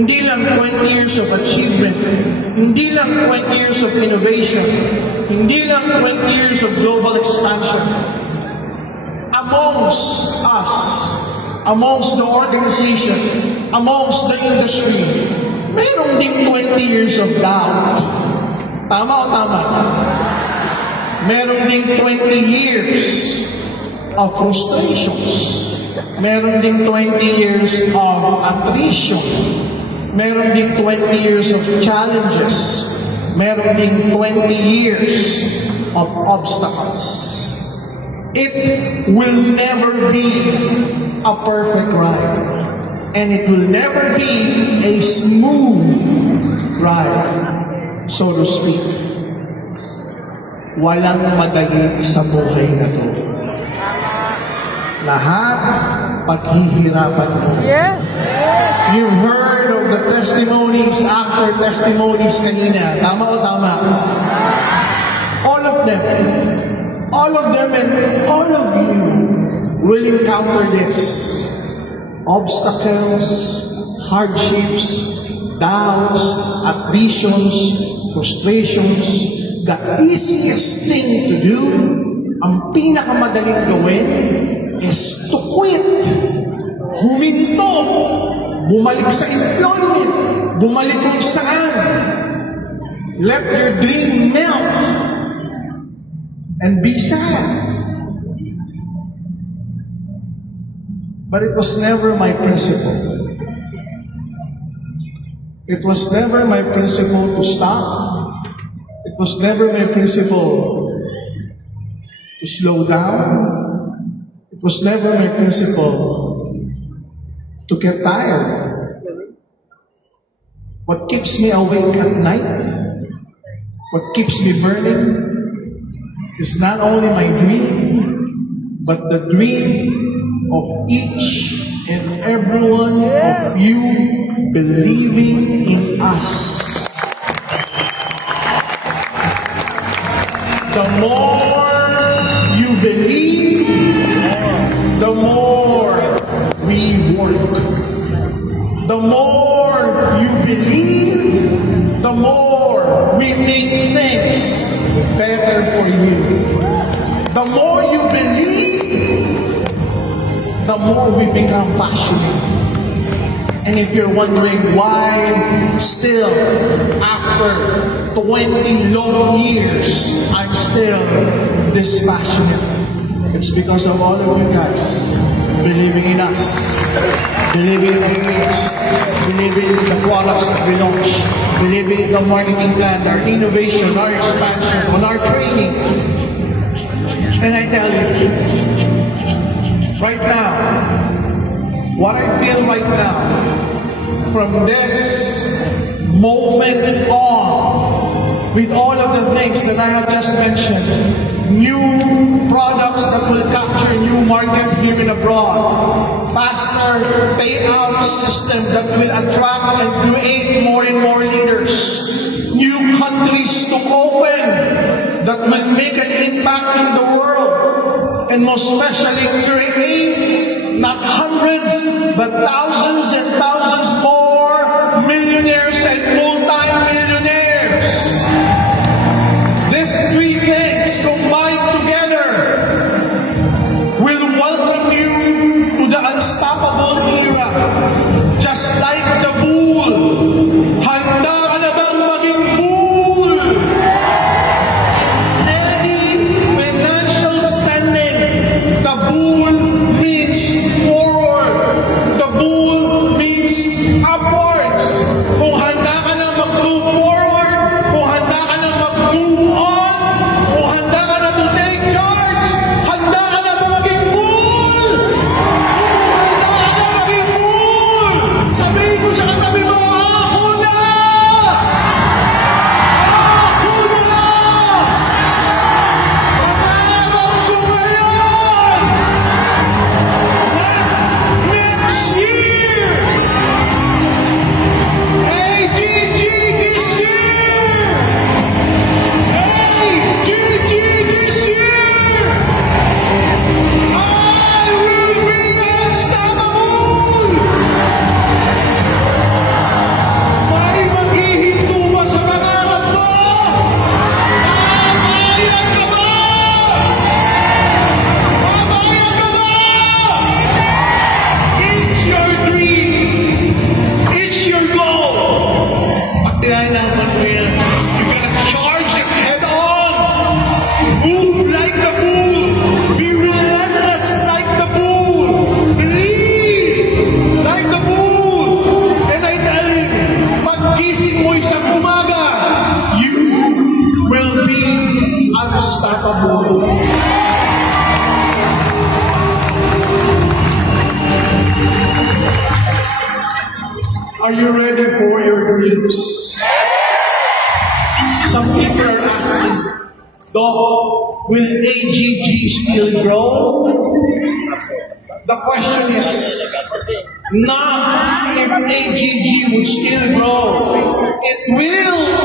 Hindi lang 20 years of achievement, hindi lang 20 years of innovation, hindi lang 20 years of global expansion. Amongst us, amongst the organization, amongst the industry, mayroong ding 20 years of doubt. Tama o tama? Meron ding 20 years of frustrations. Meron ding 20 years of attrition. Meron ding 20 years of challenges. Meron ding 20 years of obstacles. It will never be a perfect ride. And it will never be a smooth ride, so to speak. Walang madali sa buhay na to. Lahat paghihirapan mo. Yes. You've heard of the testimonies after testimonies kanina. Tama o tama? All of them and all of you will encounter this. Obstacles, hardships, doubts, ambitions, frustrations. The easiest thing to do, ang pinakamadaling gawin, is to quit. Huminto. Bumalik sa employment. Bumalik kung saan. Let your dream melt. And be sad. But it was never my principle. It was never my principle to stop. It was never my principle to slow down. It was never my principle to get tired. What keeps me awake at night, what keeps me burning, is not only my dream, but the dream of each and every one of you believing in us. The more you believe, the more we work. The more you believe, the more we make things better for you. The more you believe, the more we become passionate. And if you're wondering why still, after 20 long years, I'm still this passionate, it's because of all of you guys believing in us, believing in our dreams, believing in the products that we launch, believing in the marketing plan, our innovation, our expansion, on our training. And I tell you, right now, what I feel right now, from this moment on, with all of the things that I have just mentioned, new products that will capture new market here and abroad, faster payout system that will attract and create more and more leaders, new countries to open that will make an impact in the world, and most especially create not hundreds but thousands and thousands more millionaires and multi-millionaires. These three things combined together will welcome you to the unstoppable era. Just like the bull. Handa ka na bang maging bull? Any financial spending, the bull means forward. The bull means upwards. Kung handa ka na mag-move forward, kung handa ka na mag-move on, kung handa ka na to take charge, handa ka na ba maging bull? Handa ka na maging bull? Sabihin ko sa katabi mo, ako na! Ako na! Pangarap ko ngayon! Next year! tatabunan. Are you ready for your dreams? Some people are asking, Doc, will AGG still grow? The question is, not if AGG would still grow. It will